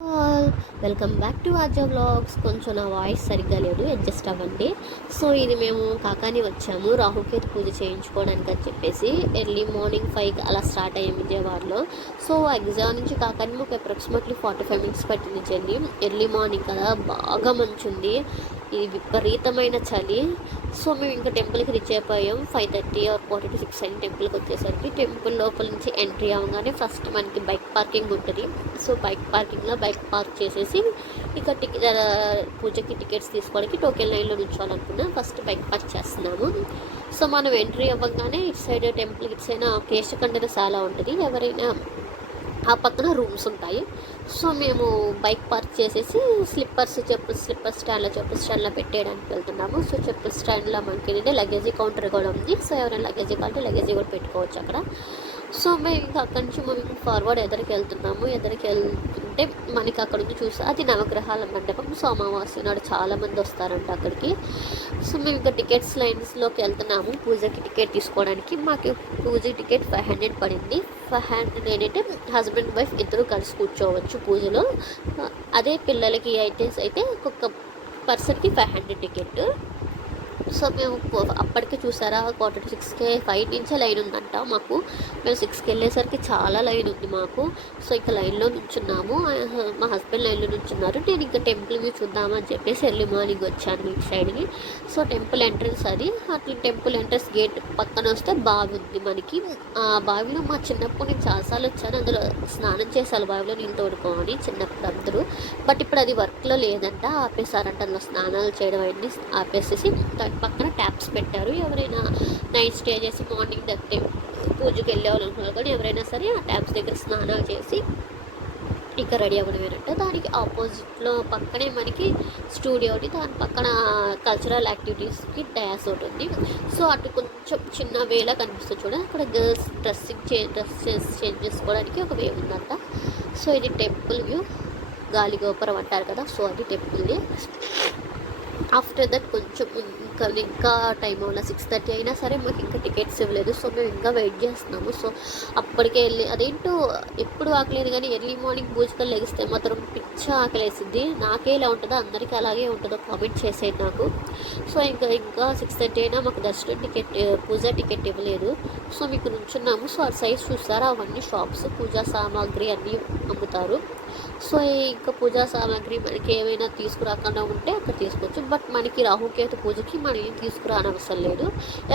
All welcome back to Arja vlogs. కొంచెం నా voice సరిగ్గా లేదు, అడ్జస్ట్ అవ్వండి. సో ఇది మేము కాకాని వచ్చాము రాహుకేతు పూజ చేయించుకోవడానికి అని చెప్పేసి ఎర్లీ మార్నింగ్ 5 అలా స్టార్ట్ అయ్యాము విజయవాడలో. సో ఎగ్జామ్ నుంచి కాకాని మాకు అప్రాక్సిమేట్లీ 45 మినిట్స్ పట్టింది జర్నీ. ఎర్లీ మార్నింగ్ కదా, బాగా మంచు ఉంది, ఇది విపరీతమైన చలి. సో మేము ఇంకా టెంపుల్కి రీచ్ అయిపోయాం. 5:30 ఆర్ 4:46 అయిన టెంపుల్కి వచ్చేసరికి. టెంపుల్ లోపల నుంచి ఎంట్రీ అవ్వగానే ఫస్ట్ మనకి బైక్ పార్కింగ్ ఉంటుంది. సో బైక్ పార్కింగ్లో బైక్ పార్క్ చేసేసి ఇక పూజకి టికెట్స్ తీసుకోవడానికి టోకెన్ లైన్లో నుంచోవాలనుకున్నాం. ఫస్ట్ బైక్ పార్క్ చేస్తున్నాము. సో మనం ఎంట్రీ అవ్వగానే ఇటు సైడ్ టెంపుల్ ఇటు సైడ్ కేశఖండరశాల ఉంటుంది, ఎవరైనా ఆ పక్కన రూమ్స్ ఉంటాయి. సో మేము బైక్ పార్క్ చేసేసి స్లిప్పర్ స్టాండ్లో పెట్టేయడానికి వెళ్తున్నాము. సో చెప్పుల స్టాండ్లో మనకి లగేజీ కౌంటర్ కూడా ఉంది. సో ఎవరైనా లగేజీ కావాలంటే లగేజీ కూడా పెట్టుకోవచ్చు అక్కడ. సో మేము ఇంకా అక్కడి నుంచి మేము ఫార్వర్డ్ ఎదురుకి వెళ్తున్నాము. ఎదురుకి వెళ్తుంటే మనకి అక్కడ నుంచి చూస్తే అది నవగ్రహాల మండపం. సో అమావాస్య నాడు చాలామంది వస్తారంట అక్కడికి. సో మేము ఇంకా టికెట్స్ లైన్స్లోకి వెళ్తున్నాము పూజకి టికెట్ తీసుకోవడానికి. మాకు పూజ టికెట్ 500 పడింది. 500 ఏంటంటే హస్బెండ్ వైఫ్ ఇద్దరు కలిసి కూర్చోవచ్చు పూజలో. అదే పిల్లలకి అయితే ఒక్కొక్క పర్సన్కి 500 టికెట్. సో మేము అప్పటికే చూసారా 4:46కే 5 నుంచే లైన్ ఉందంట మాకు. మేము 6కి వెళ్ళేసరికి చాలా లైన్ ఉంది మాకు. సో ఇంకా లైన్లో నుంచున్నాము. మా హస్బెండ్ లైన్లో నుంచున్నారు. నేను ఇంకా టెంపుల్ వ్యూ చూద్దామని చెప్పేసి ఎర్లీ మార్నింగ్ వచ్చాను మీ సైడ్కి. సో టెంపుల్ ఎంట్రన్స్ అది. అట్లా టెంపుల్ ఎంట్రన్స్ గేట్ పక్కన వస్తే బావి ఉంది మనకి. ఆ బావిలో మా చిన్నప్పుడు నేను చాలాసార్లు వచ్చాను. అందులో స్నానం చేశాను బావిలో నీళ్ళు తోడుకోని చిన్నప్పుడు అందరూ. బట్ ఇప్పుడు అది వర్క్లో లేదంట, ఆపేశారంట. అందులో స్నానాలు చేయడం అన్నీ ఆపేసేసి పక్కన ట్యాప్స్ పెట్టారు. ఎవరైనా నైట్ స్టే చేసి మార్నింగ్ దగ్గర పూజకి వెళ్ళే వాళ్ళు అనుకున్నారు కానీ ఎవరైనా సరే ఆ ట్యాప్స్ దగ్గర స్నానాలు చేసి ఇంకా రెడీ అవ్వడమేనంట. దానికి ఆపోజిట్లో పక్కనే మనకి స్టూడియో ఒకటి, దాని పక్కన కల్చరల్ యాక్టివిటీస్కి డ్యాన్స్ ఒకటి ఉంది. సో అటు కొంచెం చిన్న వేలా కనిపిస్తుంది చూడండి, అక్కడ గర్ల్స్ డ్రెస్ చేంజ్ చేసుకోవడానికి ఒక వే ఉందంట. సో ఇది టెంపుల్ వ్యూ, గాలి గోపురం అంటారు కదా, సో అది టెంపుల్ది. ఆఫ్టర్ దట్ కొంచెం ఇంకా టైం అవ్వాలి, 6:30 అయినా సరే మాకు ఇంకా టికెట్స్ ఇవ్వలేదు. సో మేము ఇంకా వెయిట్ చేస్తున్నాము. సో అప్పటికే వెళ్ళి అదేంటో ఎప్పుడు ఆకలేదు కానీ ఎర్లీ మార్నింగ్ పూజకలు లెగిస్తే మాత్రం పిచ్చ ఆకలేసింది. నాకే ఇలా ఉంటుందో అందరికీ అలాగే ఉంటుందో కామెంట్ చేసేది నాకు. సో ఇంకా 6:30 అయినా మాకు దర్శనం టికెట్ పూజ టికెట్ ఇవ్వలేదు. సో మీకు నుంచున్నాము. సో ఆ సైజ్ చూస్తారా, అవన్నీ షాప్స్ పూజా సామాగ్రి అన్నీ అమ్ముతారు. సో ఇంకా పూజా సామాగ్రి మనకి ఏమైనా తీసుకురాకుండా ఉంటే అక్కడ తీసుకోవచ్చు. బట్ మనకి రాహుకేతు పూజకి మనం ఏం తీసుకురానవసరం లేదు.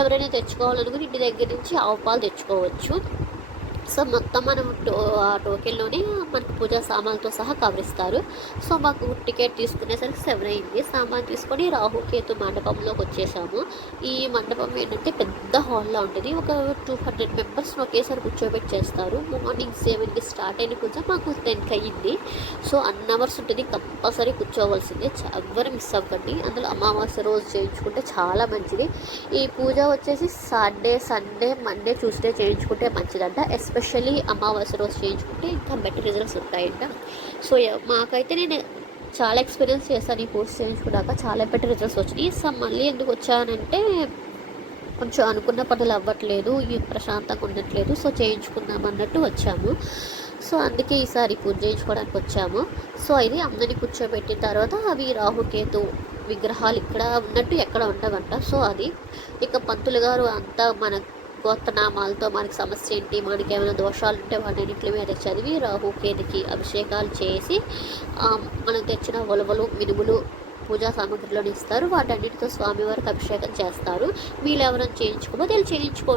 ఎవరైనా తెచ్చుకోవాలనుకుని ఇంటి దగ్గర నుంచి ఆవు పాలు తెచ్చుకోవచ్చు. సో మొత్తం మనం ఆ టోకెన్లోనే మనకు పూజా సామాన్లతో సహా కవరిస్తారు. సో మాకు టికెట్ తీసుకునేసరికి 7 అయింది. సామాన్ తీసుకొని రాహుకేతు మండపంలోకి వచ్చేసాము. ఈ మండపం ఏంటంటే పెద్ద హాల్లో ఉంటుంది. ఒక 200 మెంబర్స్ని ఒకేసారి కూర్చోబెట్టి చేస్తారు. మార్నింగ్ 7కి స్టార్ట్ అయిన పూజ మాకు 10కి అయ్యింది. సో అవర్స్ ఉంటుంది, కంపల్సరీ కూర్చోవలసిందే, ఎవరు మిస్ అవ్వండి. అందులో అమావాస్య రోజు చేయించుకుంటే చాలా మంచిది. ఈ పూజ వచ్చేసి సాటర్డే, సండే, మండే, ట్యూస్డే చేయించుకుంటే మంచిదంట. ఎస్పెషల్లీ అమావాస్య రోజు చేయించుకుంటే ఇంకా బెటర్ రిజల్ట్స్ ఉంటాయంట. సో మాకైతే నేను చాలా ఎక్స్పీరియన్స్ చేశాను ఈ కోర్స్ చేయించుకున్నాక, చాలా బెటర్ రిజల్ట్స్ వచ్చినాయి. సో మళ్ళీ ఎందుకు వచ్చానంటే కొంచెం అనుకున్న పనులు అవ్వట్లేదు, ప్రశాంతంగా ఉండట్లేదు. సో చేయించుకుందాం అన్నట్టు వచ్చాము. సో అందుకే ఈసారి పూజ చేయించుకోవడానికి వచ్చాము. సో ఇది అందరినీ కూర్చోబెట్టిన తర్వాత అవి రాహుకేతు విగ్రహాలు ఇక్కడ ఉన్నట్టు ఎక్కడ ఉండవంట. సో అది ఇక పంతులు గారు అంతా మన గోత్రనామాలతో మనకి సమస్య ఏంటి, మనకి ఏమైనా దోషాలు ఉంటే వాటిన్నింటి మీద చదివి రాహుకేతుకి అభిషేకాలు చేసి మనకు తెచ్చిన ఒలవలు, మినుములు పూజా సామాగ్రిలో ఇస్తారు. వాటన్నిటితో స్వామివారికి అభిషేకం చేస్తారు. వీళ్ళు ఎవరైనా చేయించుకోబోతే వీళ్ళు చేయించుకో